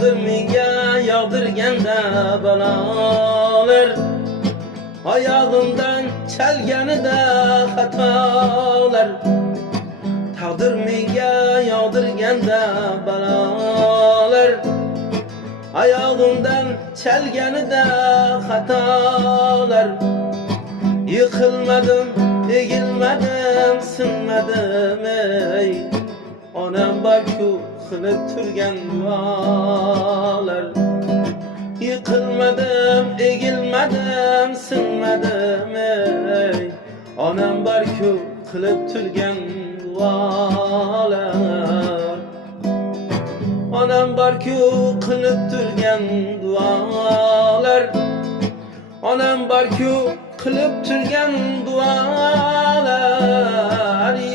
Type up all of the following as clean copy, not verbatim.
taqdir menga yog'dirganda balolar, oyog'imdan chalganida xatolar. Taqdir menga yog'dirganda balolar, oyog'imdan chalganida xatolar. Yıkılmadım, egilmadim, sinmadim ey. Onam bor-ku qilib turgan duolar. Yıkılmadim, egilmadim, sinmadim ey. Onam bor-ku qilib turgan duolar. Onam bor-ku qilib turgan duolar. Onam bor-ku qilib turgan duolar.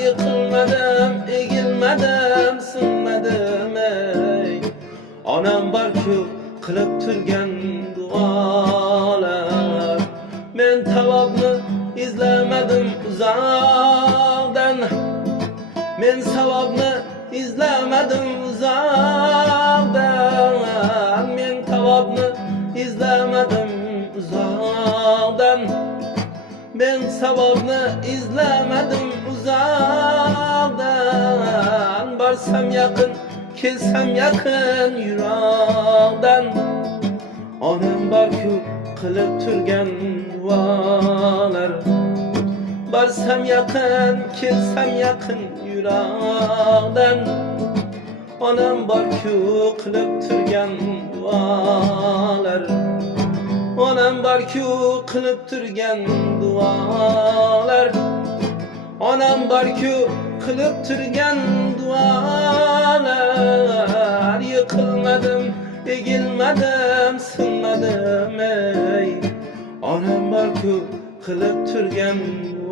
Yıkılmadim, egilmadim, sinmadim ey. Onam bor-ku qilib turgan duolar. Men savobni izlamadim uzoqdan, men savobni izlamadim uzoqdan, men savobni izlamadim uzoqdan, men savobni izlamadim uzoqdan. Borsam yaqin, kelsam yaqin yuroqdan. Onam bor-ku qilib turgan duolar. Borsam yaqin, kelsam yaqin yuroqdan. Onam bor-ku qilib turgan duolar. Onam bor-ku qilib turgan duolar. Onam bor-ku qilib turgan duolar. Yıkılmadım, egilmadim, sinmadim ey. Onam bor-ku qilib turgan duolar.